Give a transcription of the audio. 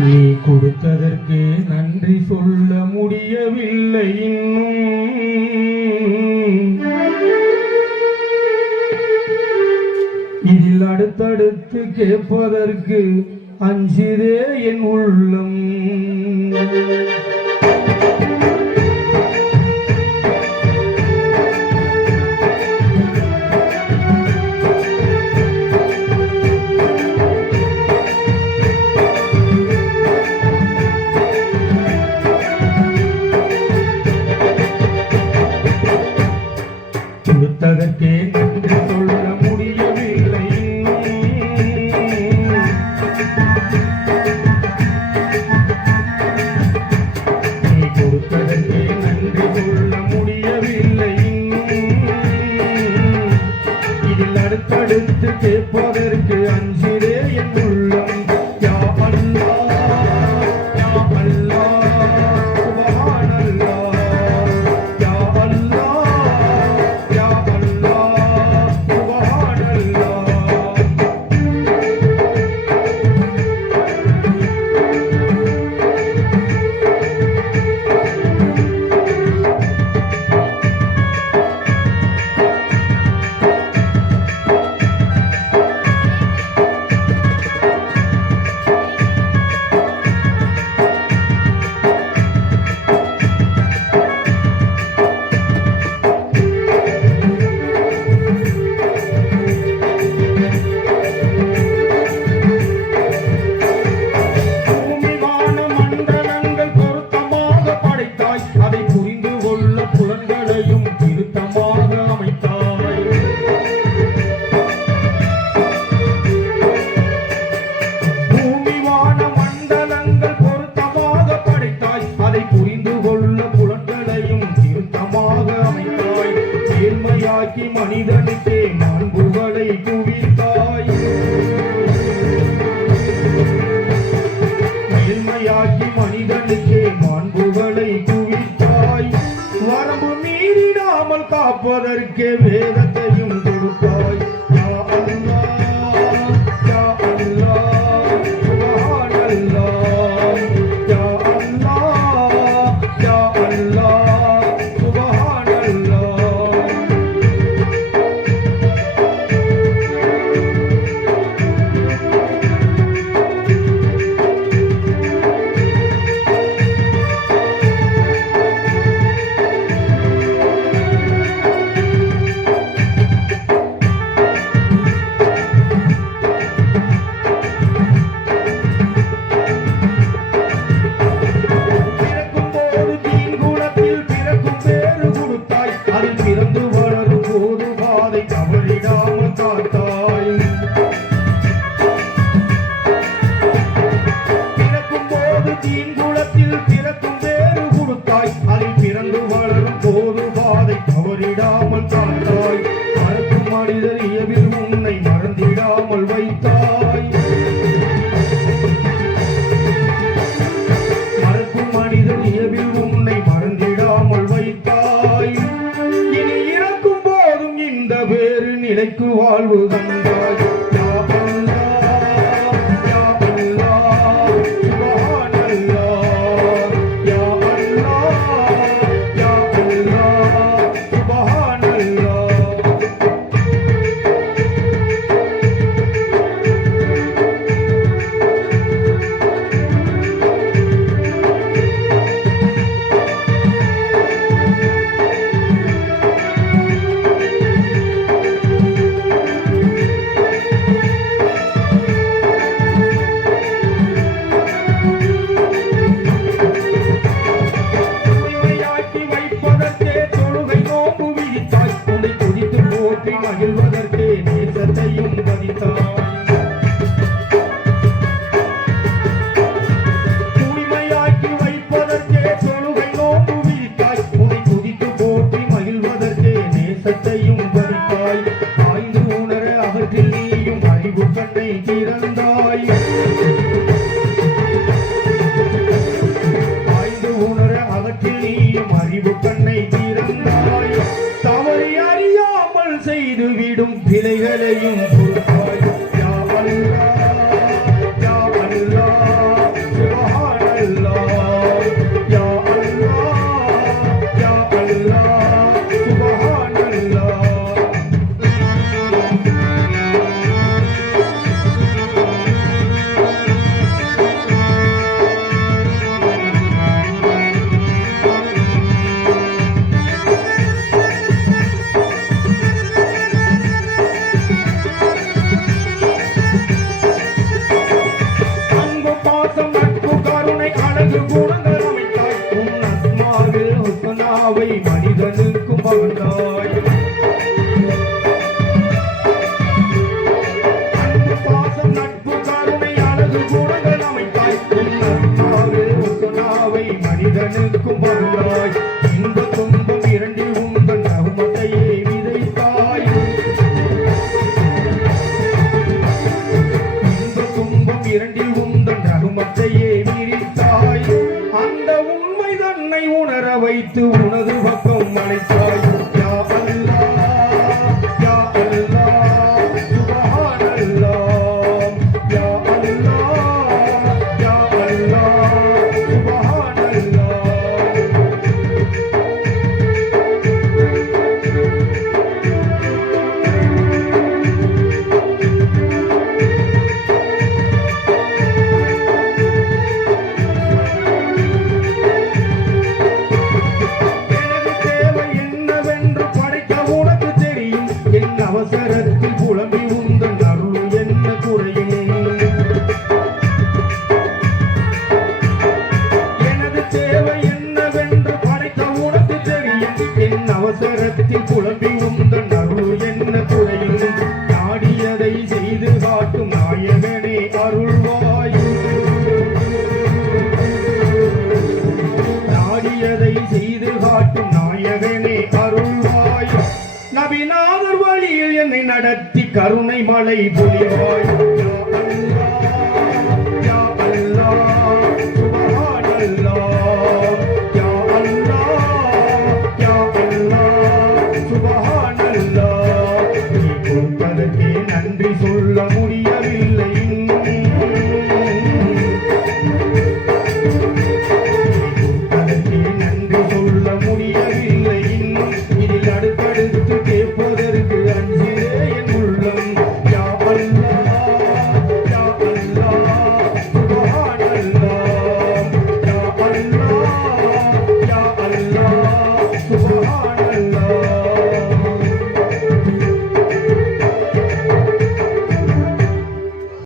நீ கொடுத்ததற்கு நன்றி சொல்ல முடியவில்லை இன்னும். இதில் அடுத்தடுத்து கேட்பதற்கு அஞ்சுதே என் உள்ளம். கொடுத்ததற்கே நன்றி சொல்ல முடியவில்லை. நீ கொடுத்ததற்கே நன்றி சொல்ல முடியவில்லை. இதில் அடுத்தடுத்து கேட்பதற்கு அஞ்சுதே என் உள்ளம். யா அல்லாஹ், யா அல்லாஹ், சுப்ஹானல்லாஹ். யா அல்லாஹ், மனிதனுக்கே மாண்புகளை குவித்தாய். மேன்மையாக்கி மனிதனுக்கே மாண்புகளை குவித்தாய். வரம்பு மீறிடாமல் காப்பதற்கே வேதத்தையும் கொடுத்தாய். யா அல்லாஹ், யா அல்லாஹ், சுப்ஹானல்லாஹ். யா அல்லாஹ், யா அல்லாஹ், சுப்ஹானல்லாஹ். தவறிடாமல் காத்தாய். மறக்கும் மனிதர் இயவில் உன்னை மறந்திடாமல் வைத்தாய். மறக்கும் மனிதர் இயவில் உன்னை மறந்திடாமல் வைத்தாய். இனி இறக்கும் போதும் இந்த வேறு நிலைக்கு வாழ்வு தந்தாய். யா அல்லாஹ், யா அல்லாஹ், சுப்ஹானல்லாஹ். யா அல்லாஹ், யா அல்லாஹ், சுப்ஹானல்லாஹ். மகிழ்வதற்கே நேசத்தையும் பதித்தாய். தூய்மையாக்கி வைப்பதற்கே தொழுகை நோன்பு விதித்தாய். உன்னை துதித்து போற்றி மகிழ்வதற்கே நேசத்தையும் பதித்தாய். ஆய்ந்து உணர அவற்றில் நீயும் அறிவு கண்ணை திறந்தாய். ஆய்ந்து உணர அவற்றில் நீயும் அறிவு கண்ணை திறந்தாய். தவறி அறியாமல் செய்துவிடும் பிழைகளையும் பொறுப்பாய். யா அல்லாஹ், யா அல்லாஹ், நாவை மனிதனுக்கும் பகர்ந்தாய். அன்பு பாசம் நட்பு கருணை அழகு குணங்கள் அமைத்தாய். உன் அன்பாவில் ஒரு நாவை மனிதனுக்கும் பகர்ந்தாய். இன்ப துன்பம் இரண்டில் உங்கள் ரகுமத்தையே விதைத்தாய். இன்ப துன்பம் இரண்டில் உங்கள் ரகுமத்தையே விரித்தாய். அந்த உண்மை தன்னை உணர வைத்து உனது பக்கம் அழைத்தாய். யா அல்லாஹ், யா அல்லாஹ், சுப்ஹானல்லாஹ். யா அல்லாஹ், யா அல்லாஹ், சுப்ஹானல்லாஹ். எனது தேவை என்னவென்று படைக்க உனக்கு தெரியும். என் அவசரத்தில் புலம்பி உந்தன் அருள் என்ன குறையும். எனது தேவை என்னவென்று படைக்க உனக்கு தெரியும். என் அவசரத்தில் புலம்பி உந்தன் அருள் என்ன குறையும். நாடியதை செய்து காட்டும் நாயகனே அருள்வாயு. நாடியதை செய்து காட்டும் நாயகனே அருள்வாய். நபிநாதர் வழியில் என்னை நடத்தி கருணை மழை பொழிவாய். யா அல்லாஹ், யா அல்லாஹ், சுப்ஹானல்லாஹ்.